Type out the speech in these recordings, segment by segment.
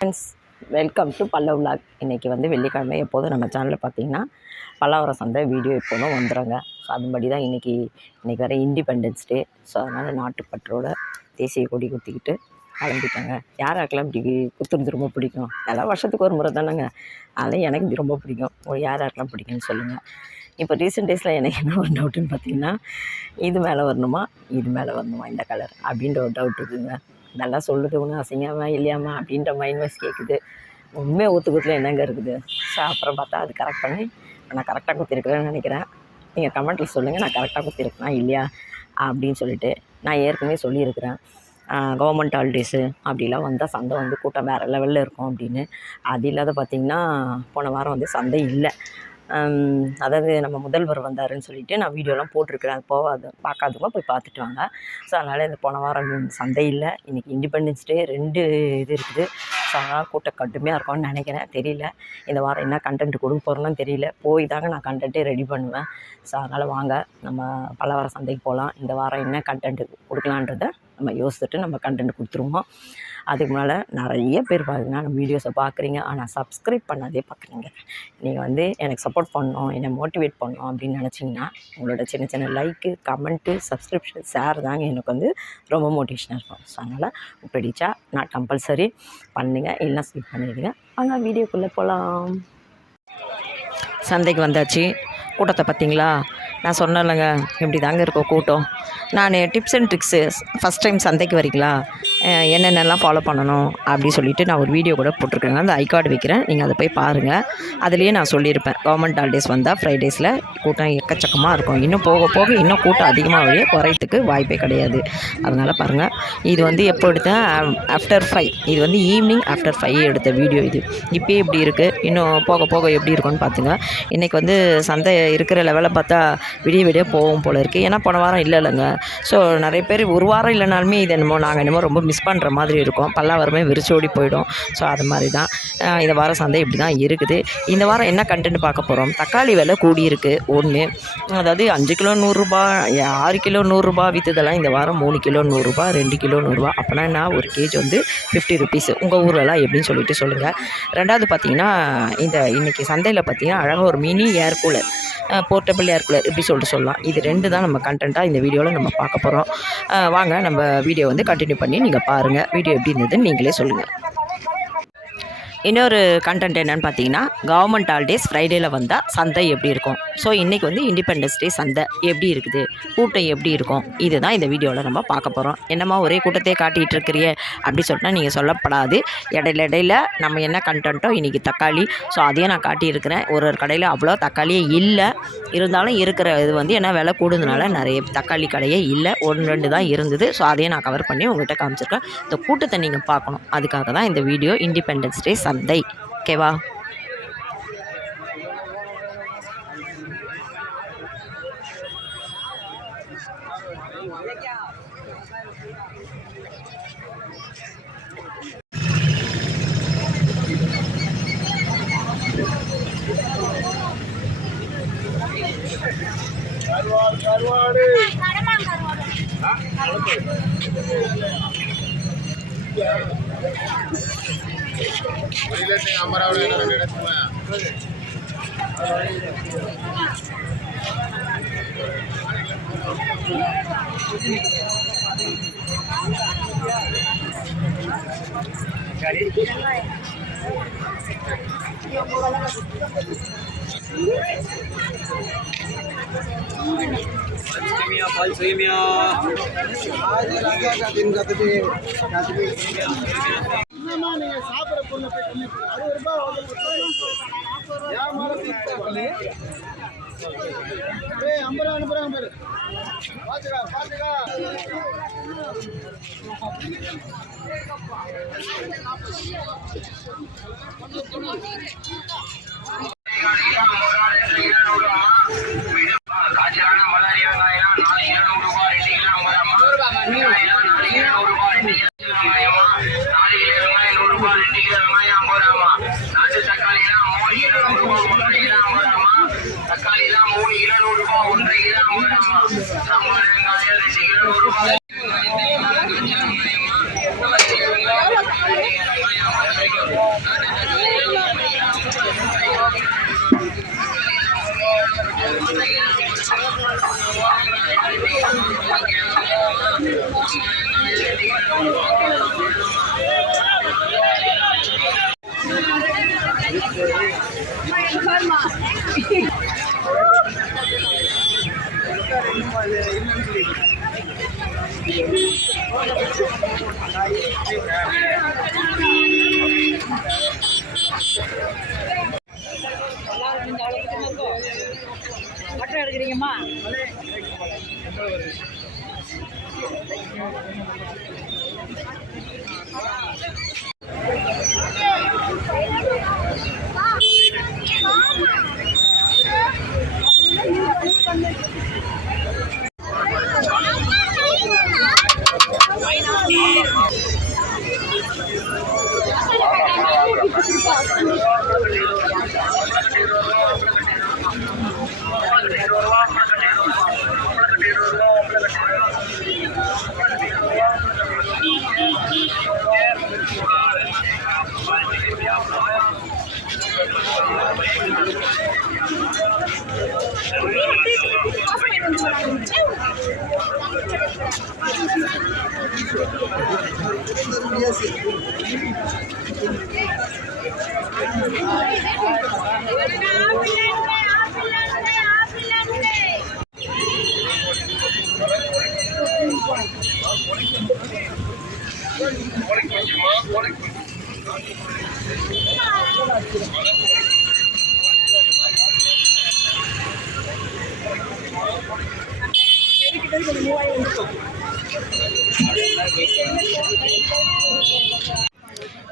Friends, welcome to Pallav vlog. இன்றைக்கி வந்து வெள்ளிக்கிழமை. எப்போதும் நம்ம சேனலில் பார்த்தீங்கன்னா பல்லாவரம் சந்தை வீடியோ எப்போதும் வந்துடுங்க. ஸோ அதுபடி தான் இன்றைக்கி வேறு இண்டிபெண்டன்ஸ் டே. ஸோ அதனால் நாட்டுப்பற்றோட தேசிய கொடி குத்திக்கிட்டு கிளம்பிட்டாங்க. யாராருக்கெல்லாம் இப்படி குத்துறது ரொம்ப பிடிக்கும்? எல்லாம் வருஷத்துக்கு ஒரு முறை தானேங்க. அதனால் எனக்கு இது ரொம்ப பிடிக்கும். யாராருக்கெல்லாம் பிடிக்கும்னு சொல்லுங்கள். இப்போ ரீசெண்ட் டேஸில் எனக்கு என்ன ஒரு டவுட்டுன்னு பார்த்தீங்கன்னா, இது மேலே வரணுமா இந்த கலர் அப்படின்ற ஒரு டவுட் இருக்குதுங்க. நல்லா சொல்லுது, ஒன்றும் அசிங்கமா இல்லையாம்மா அப்படின்ற மைண்ட் வாய்ஸ் கேட்குது. உண்மையாக ஒத்துக்கிறதுல என்னங்க இருக்குது? ஸோ அப்புறம் பார்த்தா அது கரெக்ட் பண்ணி நான் கரெக்டாக குத்திருக்கிறேன்னு நினைக்கிறேன். நீங்கள் கமெண்ட்டில் சொல்லுங்கள், நான் கரெக்டாக குத்திருக்கேனா இல்லையா அப்படின்னு சொல்லிட்டு. நான் ஏற்கனவே சொல்லியிருக்கிறேன், கவர்மெண்ட் ஹாலிடேஸு அப்படிலாம் வந்தால் சந்தை வந்து கூட்டம் வேறு லெவலில் இருக்கும் அப்படின்னு. அது இல்லாத பார்த்திங்கன்னா போன வாரம் வந்து சந்தை இல்லை. அதாவது நம்ம முதல்வர் வந்தாருன்னு சொல்லிவிட்டு நான் வீடியோலாம் போட்டிருக்கிறேன். அது பார்க்காதவங்க போய் பார்த்துட்டு வாங்க. ஸோ அதனால் இந்த போன வாரம் சந்தை இல்லை. இன்றைக்கி இண்டிபெண்டன்ஸ் டே 2 இது இருக்குது. ஸோ அதனால் கூட்டம் கடுமையாக இருக்கும்னு நினைக்கிறேன். தெரியல இந்த வாரம் என்ன கண்டென்ட் கொடுக்க போகிறோன்னு தெரியல. போய் தாங்க நான் கண்டென்ட்டே ரெடி பண்ணுவேன். ஸோ அதனால் வாங்க நம்ம பலவாரம் சந்தைக்கு போகலாம். இந்த வாரம் என்ன கண்டென்ட் கொடுக்கலான்றதை நம்ம யோசிச்சுட்டு நம்ம கண்டென்ட் கொடுத்துருவோம். அதுக்கு மேலே நிறைய பேர் பார்த்தீங்கன்னா நம்ம வீடியோஸை பார்க்குறீங்க, ஆனால் சப்ஸ்கிரைப் பண்ணாதே பார்க்குறீங்க. நீங்கள் வந்து எனக்கு சப்போர்ட் பண்ணணும், என்னை மோட்டிவேட் பண்ணணும் அப்படின்னு நினச்சிங்கன்னா உங்களோட சின்ன சின்ன லைக்கு, கமெண்ட்டு, சப்ஸ்கிரிப்ஷன், ஷேர் தாங்க எனக்கு வந்து ரொம்ப மோட்டிவேஷனாக இருக்கும். ஸோ அதனால் பிடிச்சா நான் கம்பல்சரி பண்ணுங்கள், இல்லைனா ஸ்கிப் பண்ணிடுங்க. ஆனால் வீடியோக்குள்ளே போகலாம். சந்தைக்கு வந்தாச்சு. கூட்டத்தை பார்த்தீங்களா? நான் சொன்னேன்லங்க, இப்படி தாங்க இருக்கும் கூட்டம். நான் tips and tricks first time சந்தைக்கு வரீங்களா, என்னென்னலாம் ஃபாலோ பண்ணணும் அப்படி சொல்லிவிட்டு நான் ஒரு வீடியோ கூட போட்டிருக்கேங்க. அந்த ஐகார்டு வைக்கிறேன், நீங்கள் அதை போய் பாருங்கள். அதுலேயே நான் சொல்லியிருப்பேன், கவர்மெண்ட் ஹாலிடேஸ் வந்தால் ஃப்ரைடேஸில் கூட்டம் எக்கச்சக்கமாக இருக்கும். இன்னும் போக போக இன்னும் கூட்டம் அதிகமாக வழியே குறையத்துக்கு வாய்ப்பே கிடையாது. அதனால் பாருங்கள், இது வந்து எப்போ எடுத்தேன்? ஆஃப்டர் 5. இது வந்து ஈவினிங் ஆஃப்டர் 5 எடுத்த வீடியோ இது. இப்போயே இப்படி இருக்குது, இன்னும் போக போக எப்படி இருக்குன்னு பார்த்துங்க. இன்றைக்கி வந்து சந்தை இருக்கிற லெவலில் பார்த்தா விடிய போகும் போல் இருக்குது. ஏன்னா போன வாரம் இல்லைங்க. ஸோ நிறைய பேர் ஒரு வாரம் இல்லைனாலுமே இது நாங்கள் ரொம்ப மிஸ் பண்ணுற மாதிரி இருக்கும். பல்லாவரமே விரிச்சோடி போயிடும். ஸோ அது மாதிரி தான் இந்த வாரம் சந்தை இப்படி தான் இருக்குது. இந்த வாரம் என்ன கண்டென்ட் பார்க்க போகிறோம்? தக்காளி விலை கூடியிருக்கு. ஒன்று, அதாவது 5 கிலோ 100 6 கிலோ 100 விற்றுதெல்லாம் இந்த வாரம் 3 கிலோ 100 2 கிலோ 100. அப்போனா என்ன, ஒரு கேஜ் வந்து 50 ருபீஸ். உங்கள் ஊரெல்லாம் எப்படின்னு சொல்லிட்டு சொல்லுங்கள். ரெண்டாவது பார்த்திங்கன்னா, இன்றைக்கி சந்தையில் பார்த்திங்கன்னா அழகாக ஒரு mini air cooler, portable air cooler இப்படி சொல்லிட்டு சொல்லலாம். இது 2 தான் நம்ம கண்டென்ட்டாக இந்த வீடியோவில் நம்ம பார்க்க போகிறோம். வாங்க நம்ம வீடியோ வந்து கண்டினியூ பண்ணி நீங்கள் பாருங்கள். வீடியோ எப்படி இருந்ததுன்னு நீங்களே சொல்லுங்கள். இன்னொரு கண்டென்ட் என்னென்னு பார்த்தீங்கன்னா, கவர்மெண்ட் ஹாலிடேஸ் ஃப்ரைடேயில் வந்தால் சந்தை எப்படி இருக்கும். ஸோ இன்றைக்கி வந்து இண்டிபெண்டன்ஸ் டே சந்தை எப்படி இருக்குது, கூட்டம் எப்படி இருக்கும், இதுதான் இந்த வீடியோவில் நம்ம பார்க்க போகிறோம். என்னம்மா ஒரே கூட்டத்தையே காட்டிகிட்டு இருக்கிறியே அப்படி சொல்லிட்டு நீங்கள் சொல்லப்படாது. இடையில நம்ம என்ன கண்டென்ட்டோ இன்றைக்கி தக்காளி, ஸோ அதையும் நான் காட்டியிருக்கிறேன். ஒரு கடையில் அவ்வளோ தக்காளியே இல்லை. இருந்தாலும் இருக்கிற இது வந்து என்ன விலை கூடுதனால நிறைய தக்காளி கடையே இல்லை, 1-2 தான் இருந்தது. ஸோ அதையும் நான் கவர் பண்ணி உங்கள்கிட்ட காமிச்சிருக்கேன். இந்த கூட்டத்தை நீங்கள் பார்க்கணும், அதுக்காக தான் இந்த வீடியோ. இண்டிபெண்டன்ஸ் டே சந்தை, ஓகேவா? எடுக்கிறீங்கம்மா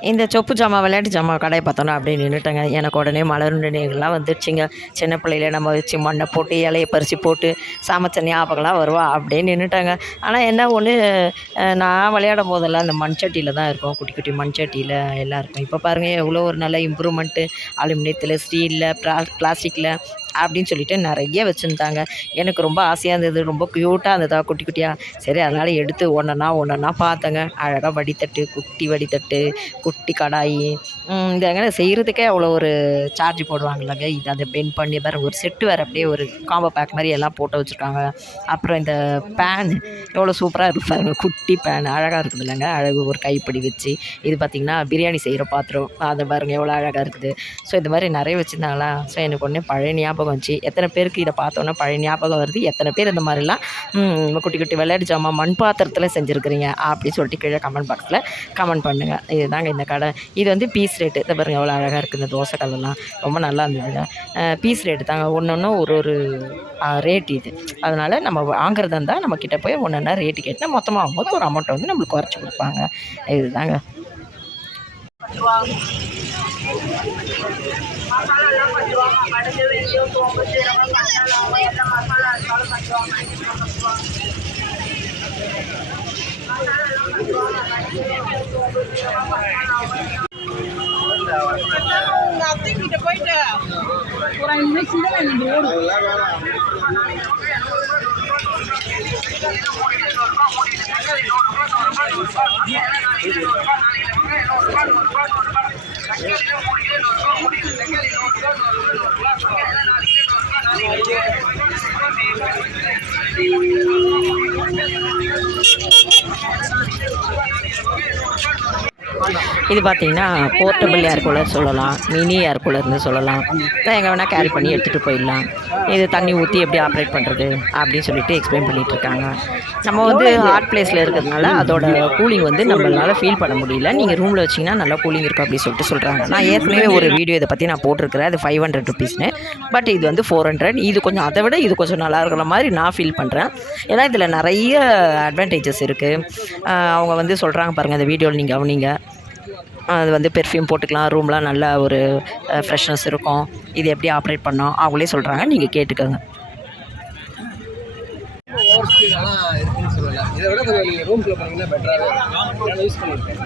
இந்த சொப்பு ஜாமான் விளையாட்டு ஜாமான் கடையை பார்த்தோன்னா அப்படியே நின்றுட்டேங்க. எனக்கு உடனே மலர் நினைவுகள்லாம் வந்துடுச்சிங்க. சின்ன பிள்ளையில நம்ம வச்சு மண்ணை போட்டு இலையை பறித்து போட்டு சமைச்ச ஞாபகம்லாம் வருவா அப்படியே நின்றுட்டாங்க. ஆனால் என்ன ஒன்று, நான் விளையாடும் போதெல்லாம் அந்த மண் சட்டியில் தான் இருக்கும், குட்டி குட்டி மண் சட்டியில் எல்லாம் இருக்கும். இப்போ பாருங்கள் எவ்வளோ ஒரு நல்ல இம்ப்ரூவ்மெண்ட்டு, அலுமினியத்தில், ஸ்டீலில், பிளாஸ்டிக்கில் அப்படின்னு சொல்லிட்டு நிறைய வச்சுருந்தாங்க. எனக்கு ரொம்ப ஆசையாக இருந்தது, ரொம்ப க்யூட்டாக இருந்ததா குட்டி குட்டியாக. சரி அதனால் எடுத்து ஒன்றா பார்த்தேங்க. அழகாக வடித்தட்டு, குட்டி வடித்தட்டு, குட்டி கடாயி, இதாங்க செய்கிறதுக்கே அவ்வளோ ஒரு சார்ஜ் போடுவாங்கல்லங்க. இது அதை பெண்ட் பண்ணி பாருங்கள், ஒரு செட்டு வேறு அப்படியே ஒரு காம்போ பேக் மாதிரி எல்லாம் போட்டு வச்சுருக்காங்க. அப்புறம் இந்த பேன் எவ்வளோ சூப்பராக இருக்குது பாருங்கள், குட்டி பேன் அழகாக இருக்குது இல்லைங்க. அழகு ஒரு கைப்பிடி வச்சு, இது பார்த்திங்கன்னா பிரியாணி செய்கிற பாத்திரம், அதை பாருங்கள் எவ்வளோ அழகாக இருக்குது. ஸோ இந்த மாதிரி நிறைய வச்சுருந்தாங்களா. ஸோ எனக்கு ஒன்றே பழைய ஞாபகம் வந்துச்சு. எத்தனை பேருக்கு இதை பார்த்தோன்னா பழைய ஞாபகம் வருது, எத்தனை பேர் இந்த மாதிரிலாம் குட்டி குட்டி விளையாட்டு ஜாமான் மண் பாத்திரத்தில் செஞ்சுருக்கிறீங்க அப்படின்னு சொல்லிட்டு கீழே கமெண்ட் பாக்ஸில் கமெண்ட் பண்ணுங்கள். இதுதாங்க இந்த கடை. இது வந்து பீஸ் ரேட்டு. இதை பாருங்கள் எவ்வளோ அழகாக இருக்குது. இந்த தோசை கல்லெல்லாம் ரொம்ப நல்லா இருந்ததுங்க. பீஸ் ரேட்டு தாங்க, ஒன்று ஒரு ரேட் இது. அதனால் நம்ம வாங்குறதா இருந்தால் நம்மக்கிட்ட போய் ஒன்றா ரேட்டு கேட்டால் மொத்தமாக ஆகும்போது ஒரு அமௌண்ட்டை வந்து நம்மளுக்கு குறைச்சி கொடுப்பாங்க. இதுதாங்க. மசாலாலாம் பண்ணுவாங்க, கடுகு வெந்தயம் சோம்பு சீரகம் மசாலா என்ன மசாலா இருந்தாலும் பண்ணுவாங்க. மசாலாலாம் பண்ணுவாங்க, கடுகு வெந்தயம் சோம்பு சீரகம் மசாலா. உங்கள் அத்தைக்கிட்ட போயிட்டு ஒரு 5 நிமிஷம் தான் எனக்கு ஓடும். இது பார்த்திங்கன்னா போர்ட்டபிள் ஏர் கூலர் சொல்லலாம், மினி ஏர் கூலர்னு சொல்லலாம். எங்கே வேணால் கேரி பண்ணி எடுத்துகிட்டு போயிடலாம். இது தண்ணி ஊற்றி எப்படி ஆப்ரேட் பண்ணுறது அப்படின்னு சொல்லிட்டு எக்ஸ்பிளைன் பண்ணிகிட்ருக்காங்க. நம்ம வந்து ஹாட் பிளேஸில் இருக்கிறதுனால அதோட கூலிங் வந்து நம்மளால் ஃபீல் பண்ண முடியல. நீங்கள் ரூமில் வச்சிங்கன்னா நல்லா கூலிங் இருக்கும் அப்படின்னு சொல்லிட்டு சொல்கிறாங்க. நான் ஏற்கனவே ஒரு வீடியோ இதை பற்றி நான் போட்டிருக்கிறேன். அது 500 ருபீஸ்னு. பட் இது வந்து 400. இது கொஞ்சம் அதை விட இது கொஞ்சம் நல்லா இருக்கிற மாதிரி நான் ஃபீல் பண்ணுறேன். ஏன்னா இதில் நிறைய அட்வான்டேஜஸ் இருக்குது. அவங்க வந்து சொல்கிறாங்க பாருங்கள் அந்த வீடியோவில் நீங்கள் கவனிங்க. அது வந்து பெர்ஃப்யூம் போட்டுக்கலாம், ரூம்லாம் நல்ல ஒரு ஃப்ரெஷ்னஸ் இருக்கும். இது எப்படி ஆப்ரேட் பண்ணோம் அவங்களே சொல்கிறாங்க, நீங்கள் கேட்டுக்கோங்க. ஓவர் ஸ்பீடெல்லாம் இருக்குன்னு சொல்லலை. இதை விட கொஞ்சம் நீங்கள் ரூம்குள்ளே போனீங்கன்னா பெட்டராகவே இருக்கும். நான் யூஸ் பண்ணியிருக்கேன்.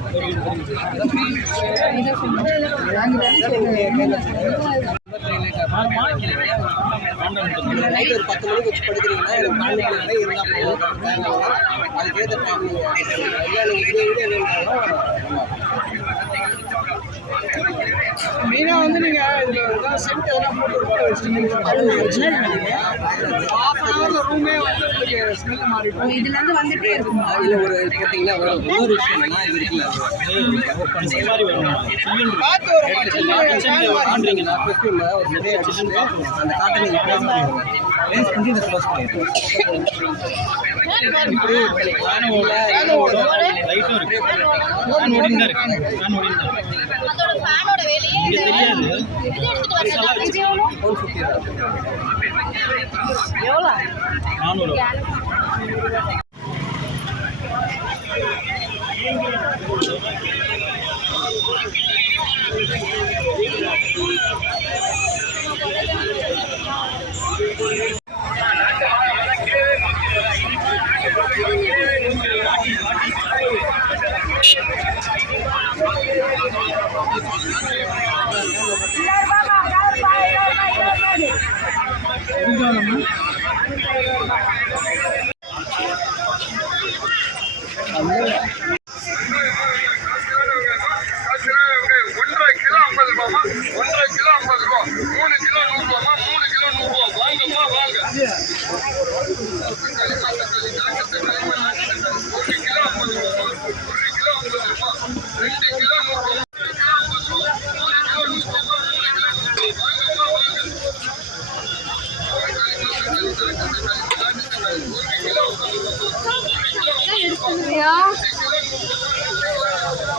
நைட் ஒரு 10 மணிக்கு வச்சு படுக்கிறீங்கன்னா எனக்கு 12 மணி இருந்தால் போதும். அதுக்கேற்ற டைம் நீங்கள் இல்லை, நீங்கள் இதை விட என்ன இதெல்லாம் வந்து நீங்கள் இதில் சென்ட் எதனா போட்டு ஹாஃப் அன் ஹவரில் ரூமே வந்து உங்களுக்கு ஸ்மெல் மாறிடும். இதுலேருந்து வந்துட்டே இருக்கும். இதில் ஒரு போட்டிங்கன்னா இன்னொரு விஷயம் என்னன்னா இது இருக்குல்ல காற்று பண்ணுறீங்கன்னா பெஸ்டில் ஒரு நிறைய வச்சுட்டு அந்த காட்டை நீங்கள் க்ளோஸ் பண்ணி இதை க்ளோஸ் பண்ணிடுறோம். இப்படி லைட்டும் இருக்கு, ஃபேன் ஓடின்னு தான் இருக்கு, ஃபேன் ஓடின்னு தான் இருக்கு. இங்கே தெரியாது எவ்வளோ 400.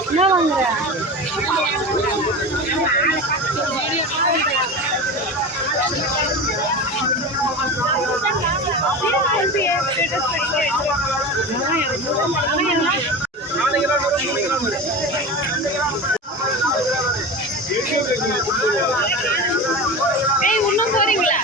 என்ன வாங்குற? இன்னும் போறீங்களா?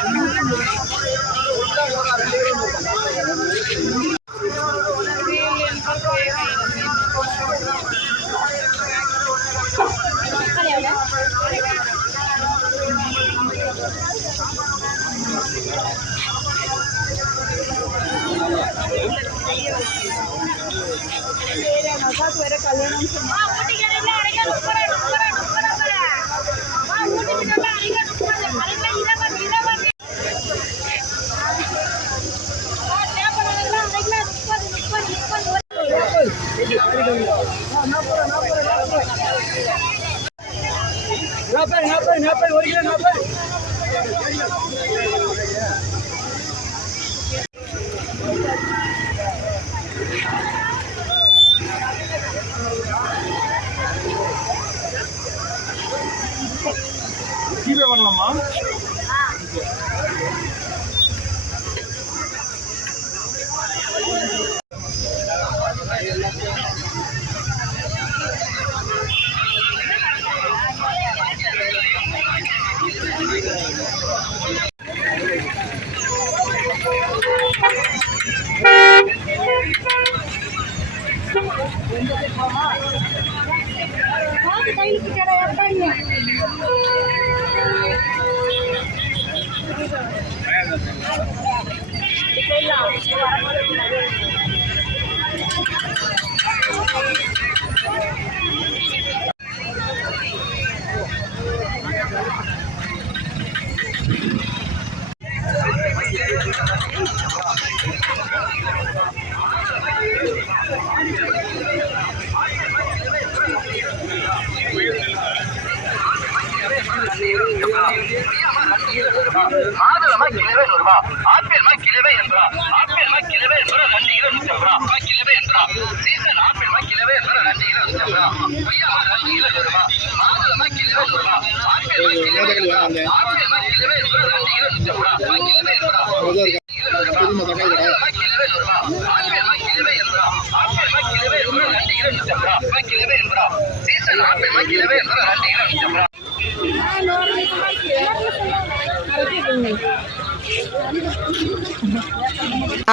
ஜிபே பண்ணலாமா?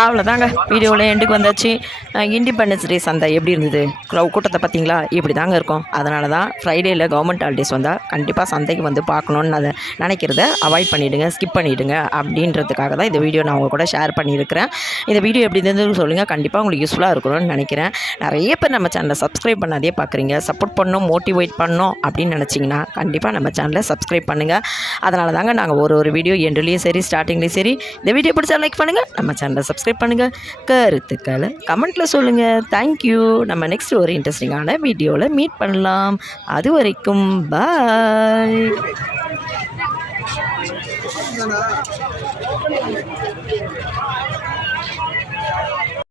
அவ்வளோதாங்க, வீடியோவில் எண்டுக்கு வந்தாச்சு. இண்டிபெண்டன்ஸ் டே சந்தை எப்படி இருந்தது? கூட்டத்தை பார்த்தீங்களா? இப்படி தாங்க இருக்கும். அதனால தான் ஃப்ரைடேயில் கவர்மெண்ட் ஹாலிடேஸ் வந்தால் கண்டிப்பாக சந்தைக்கு வந்து பார்க்கணுன்னு அதை நினைக்கிறத அவாய்ட் பண்ணிவிடுங்க, ஸ்கிப் பண்ணிவிடுங்க அப்படின்றதுக்காக தான் இந்த வீடியோ நான் உங்கள் கூட ஷேர் பண்ணியிருக்கிறேன். இந்த வீடியோ எப்படி இருந்ததுன்னு சொல்லுங்கள். கண்டிப்பாக உங்களுக்கு யூஸ்ஃபுல்லாக இருக்கணும்னு நினைக்கிறேன். நிறைய பேர் நம்ம சேனலை சப்ஸ்கிரைப் பண்ணாதே பார்க்குறீங்க. சப்போர்ட் பண்ணணும், மோட்டிவேட் பண்ணணும் அப்படின்னு நினச்சிங்கன்னா கண்டிப்பாக நம்ம சேனலை சப்ஸ்கிரைப் பண்ணுங்கள். அதனால தாங்க நாங்கள் ஒரு வீடியோ எண்டுலேயும் சரி ஸ்டார்டிங்லேயும் சரி இந்த வீடியோ பிடிச்சா லைக் பண்ணுங்கள், நம்ம சேனலை சப்ஸ்கிரைப் பண்ணுங்கள், கருத்துக்களை கமெண்ட்டில் சொல்லுங்கள். தேங்க்யூ. நம்ம நெக்ஸ்ட் ஒரு இன்ட்ரெஸ்டிங்கான வீடியோவில் மீட் பண்ணலாம். அது வரைக்கும் பாய். தானா